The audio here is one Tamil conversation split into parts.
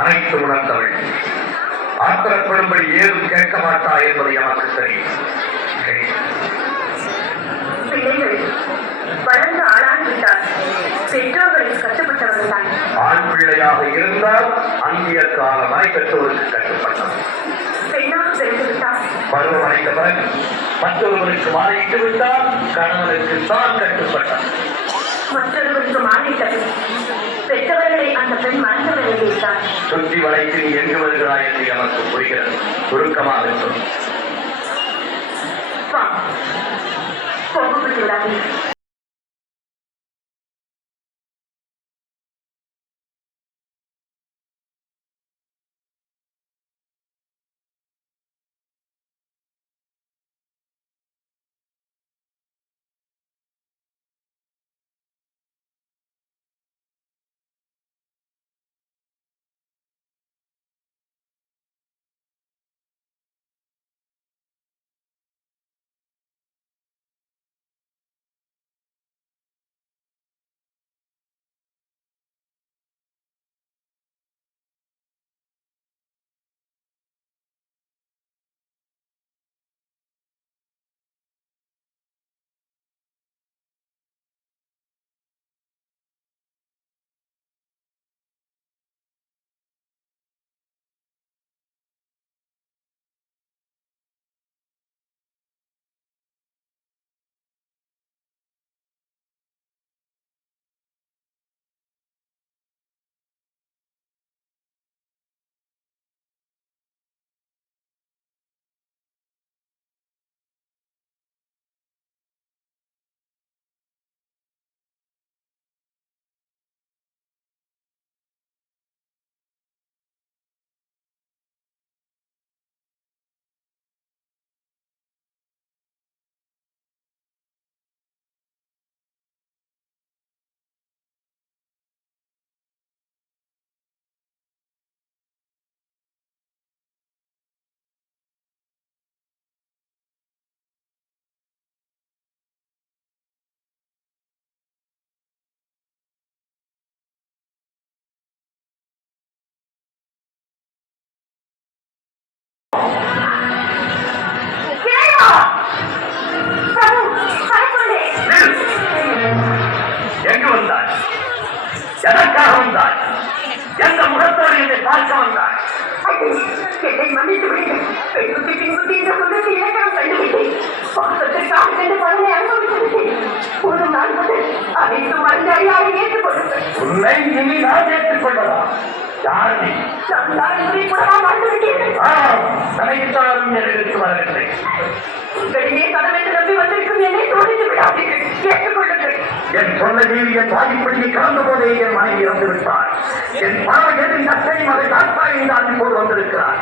அனைத்து உணர்ந்தவள் ஆத்திரப்படும்படி ஏதும் கேட்க மாட்டா என்பது எனக்கு தெரியும். பிள்ளைகள் வளர்ந்து ஆளாகிவிட்டார். பெற்றோர்களுக்கு கட்டுப்பட்டவர்கள் தான். ஆண் பிள்ளையாக இருந்தால் அந்திய காலமாய் பெற்றோருக்கு கட்டுப்பட்டவர். பெண்ணாக பிறந்துவிட்டார். பருவம் அடைந்த பிறகு மற்றொருவருக்கு மாறிட்டு விட்டால் கணவனுக்கு தான் கட்டுப்பட்டார். மற்றொருவருக்கு மாறிட்டது பெற்றவர்களை அந்த பெண் மறந்து விளைவித்தார். சுற்றி வளைத்து நீ எங்கு வருகிறாய் என்று எனக்கு புரிகிறது. சுருக்கமாக சொல். கோபப்பட்டு விடாதீர்கள். எங்கு வந்தாய்? எதற்காக வந்தாய்? எந்த முகத்தோடு என்னை பார்க்க வந்தாய்? என்னை மன்னித்து விடுங்கள். பெண்ணுக்கு பின்புக்கு இந்த சொந்தத்தை இலக்கணம் கண்டுவிட்டேன். பாசத்திற்காக சென்று பலனை அனுபவித்துவிட்டேன். ஒரு நாள் முதல் அனைத்து மருந்து அறியாவை ஏற்றுக்கொள்ளுங்கள். உன்னை இனி நான் ஏற்றுக்கொள்ளவா? யார் நீ? நான் தான் இவரை கூடவா வாழ்ந்துவிட்டீர்கள்? நினைத்தாலும் எனக்கு வரவில்லை. உங்களிலே கனவென்று நம்பி வந்திருக்கும் என்னை சோதித்து விடாதீர்கள். ஏற்றுக்கொள்ளுங்கள். என் சொன்ன நீதி என் வாய்ப்படியை கலந்த போதே என் மனைவி இறந்து விட்டார். என் பாவையின் அச்சையும் அதை தாத்தாயும் தான் இப்போது வந்திருக்கிறார்.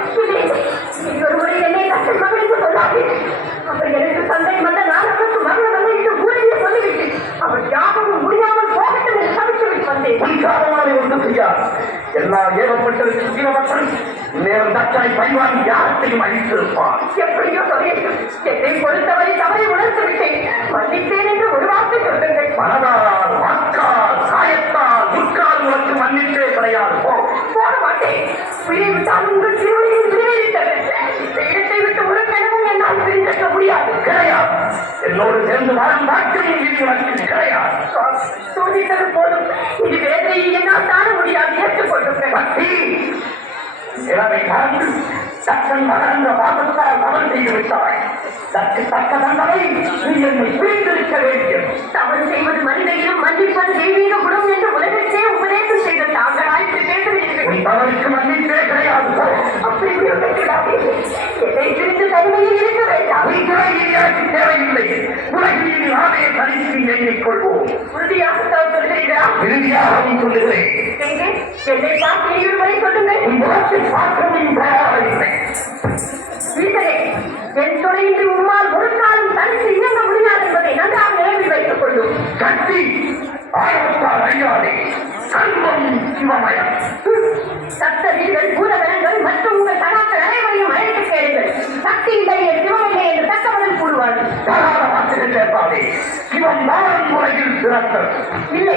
ஒரு முறை என்னை தச்சை மகள் என்று சொல்லாதீர்கள். அவர் எனக்கு தந்தை வந்த நான் அவருக்கு மகள் வந்த என்று ஊரையே சொல்லிவிட்டேன். அவர் யாகவும் முடியாமல் போகட்டும் என்று சமைத்து வந்தேன். உற்சாகமாக ஒன்றும் செய்யார். எல்லா ஏகப்பட்டது மக்கள் நேரம் தச்சனை பைவான் யாரையும் அழித்திருப்பார். எப்படியோ சொல்லியிருக்கும். என்னை பொறுத்தவரை தவறை உணர்ந்து விட்டேன். மன்னிப்பேன் என்று ஒரு வார்த்தை சொல்லுங்கள். மனதால், வாக்கால், காயத்தால், முற்கால் உனக்கு மன்னிப்பே கிடையாது. போக மாட்டேன். உயிரை விட்டால் உங்கள் திருவடியில் நிறைவேறித்தது. இந்த இடத்தை விட்டு ஒரு கணமும் என்னால் பிரிந்திருக்க முடியாது. கிடையாது. என்னோடு சேர்ந்து வாழும் வாக்கியம் இது உனக்கு கிடையாது. சோதித்தது போதும். இது வேதையை என்னால் தாழ முடியாது. ஏற்றுக்கொள்ளுங்கள். இளமை மறந்து தக்கன் மகந்த பாசத்தால் தவறு செய்து விட்டாய். தக்கு தக்க தண்டனை நீ என்னை பிரிந்திருக்க வேண்டும். தவறு செய்வது மனிதனும் மன்னிப்பது தெய்வீக குணம் என்று உலகத்தே உபதேசம் செய்த தாங்கள் ஆய்வு பேசுகிறீர்கள். தவறுக்கு மன்னிப்பே கிடையாது. அப்படி என்னை பிரிந்து தனிமையில் இருக்க வேண்டாம். எனக்கு தேவையில்லை. உலகில் நாமே தனித்து எண்ணிக்கொள்வோம். உறுதியாக சொல்கிறீர்களா? இறுதியாகவும் சொல்லுகிறேன். என்னை பார்த்து இருவரை சொல்லுங்கள். வீட்டரே, என் துணையின்றி உம்மால் ஒரு காலம் தனித்து இயங்க முடியாது என்பதை நன்றாக நினைவில் வைத்துக் கொள்ளும். சக்தி ஆயத்தால் அறியாதே. சர்வம் சிவமயம். சப்த வீடுகள், பூதகணங்கள் மற்றும் உங்கள் சகாக்கள் அனைவரையும் அழைத்து கேளுங்கள். சக்தி இல்லையே சிவமில்லை என்று தக்கவர்கள் கூறுவார்கள். சேர்த்தாதே. சிவம் தான் முறையில் சிறந்தது. இல்லை,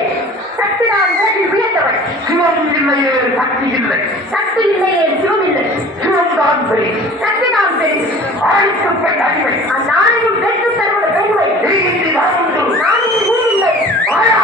சக்தி நான் உலகில் உயர்ந்தவன். சிவம் இல்லையே சக்தி இல்லை. சக்தி இல்லையே சிவம் இல்லை. சிவம் தான் பெரிய சக்தி நான் பெரிய ஆளுக்கு பெண் அடிமை. நாளையும் பெற்று தருவது பெண்மை. நீ இன்றி நான் உண்டு. நான் இங்கு நீ இல்லை. ஆயா